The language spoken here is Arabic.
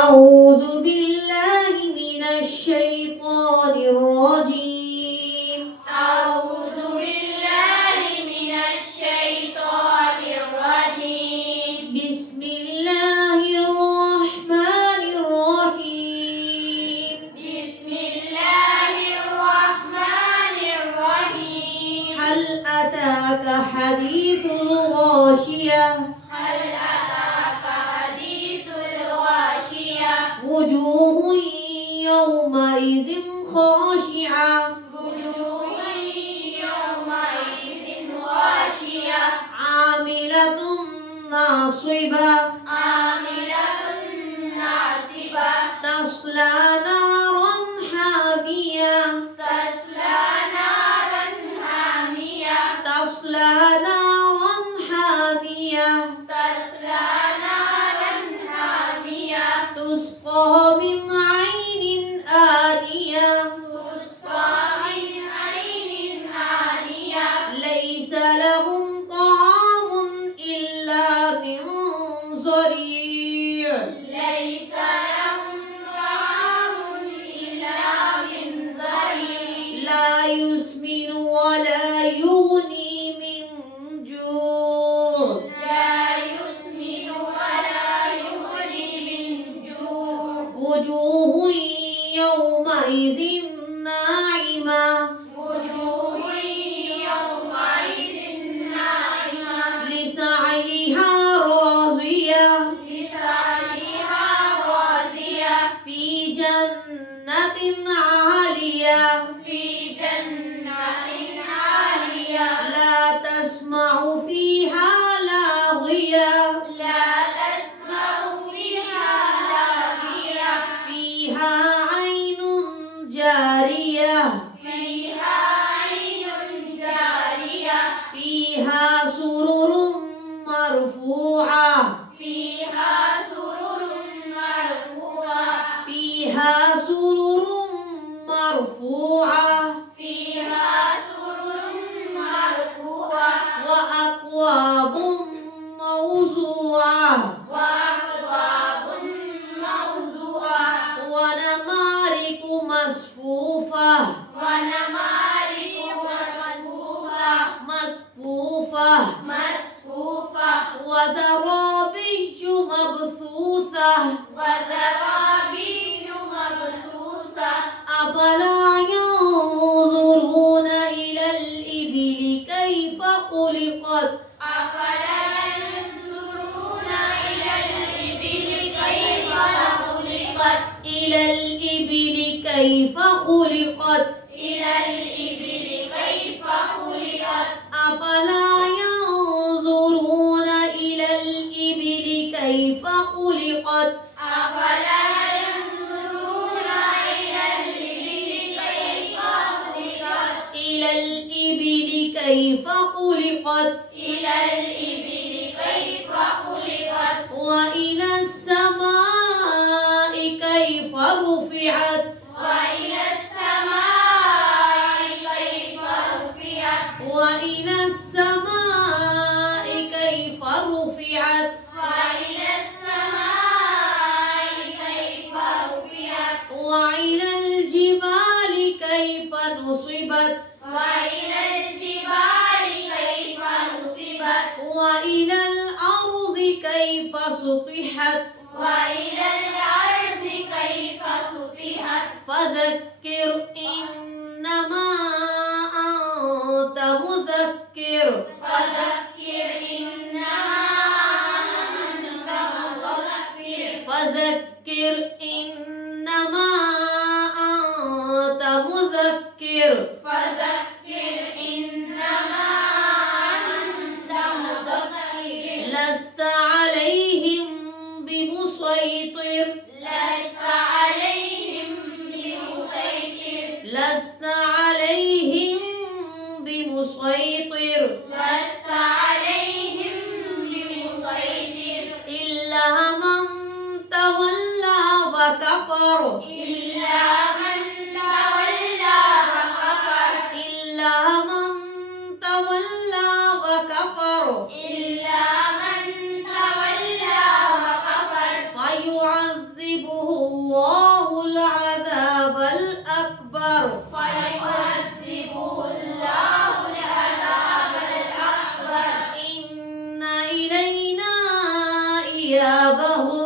أعوذ بالله من الشيطان الرجيم. أعوذ بالله من الشيطان الرجيم. بسم الله الرحمن الرحيم. بسم الله الرحمن الرحيم. هل أتاك حديث الغاشية؟ هل أتاك حديث الغاشية؟ وجوه يومئذ خاشعة وجوه يومئذ خاشعة عاملة ناصبة عاملة ناصبة تصلى نارا حامية تصلى نارا حامية تصلى نارا حامية تصلى نارا حامية تسقى من عين آنية تسقى من عين آنية ليس لهم طعام إلا من ضريع ليس لهم طعام إلا من ضريع لا يسمن ولا يغني من جوع لا يسمن ولا يغني من جوع وجوه يومئذ ناعمة وجوه يومئذ ناعمة لسعيها راضية لسعيها راضية في جنة عالية في جنة عالية لا تسمع فيها لاغية لا تسمع فيها لاغية فيها عين جارية فيها عين جارية فيها سرر مرفوعة فيها سرر مرفوعة فيها سرر مرفوعة فيها سرر مرفوعة وأكواب موضوعة وأكواب موضوعة ونمارق مصفوفة ونمارق مصفوفة مصفوفة وزرابي مبثوثة وزرابي مبثوثة أفلا ينظرون إلى الإبل كيف خلقت أفلا ينظرون إلى الإبل كيف خلقت إلى الإبل كيف خلقت إلى الإبل كيف خلقت أفلا ينظرون إلى الإبل كيف خلقت أفلا ينظرون إلى الإبل كيف خلقت إلى الإبل كيف خلقت إلى الإبل كيف خلقت وإلى السماء كيف رفعت وإلى السماء كيف رفعت وإلى السماء كيف رفعت وإلى السماء كيف رفعت وإلى الجبال كيف نصبت وإلى الجبال كيف نصبت وإلى الأرض كيف سطحت وإلى الأرض كيف سطحت فذكر إنما أنت مذكر فذكر إنما أنت مذكر فذكر إنما أنت مذكر فذكر إنما أنت مذكر لست عليهم بمسيطر لست عليهم بمسيطر لست عليهم بمسيطر لست عليهم بمسيطر إلا من تولى وكفر إلا من تولى وكفر إلا من تولى وكفر إلا من تولى وكفر فيعذبه ثيابه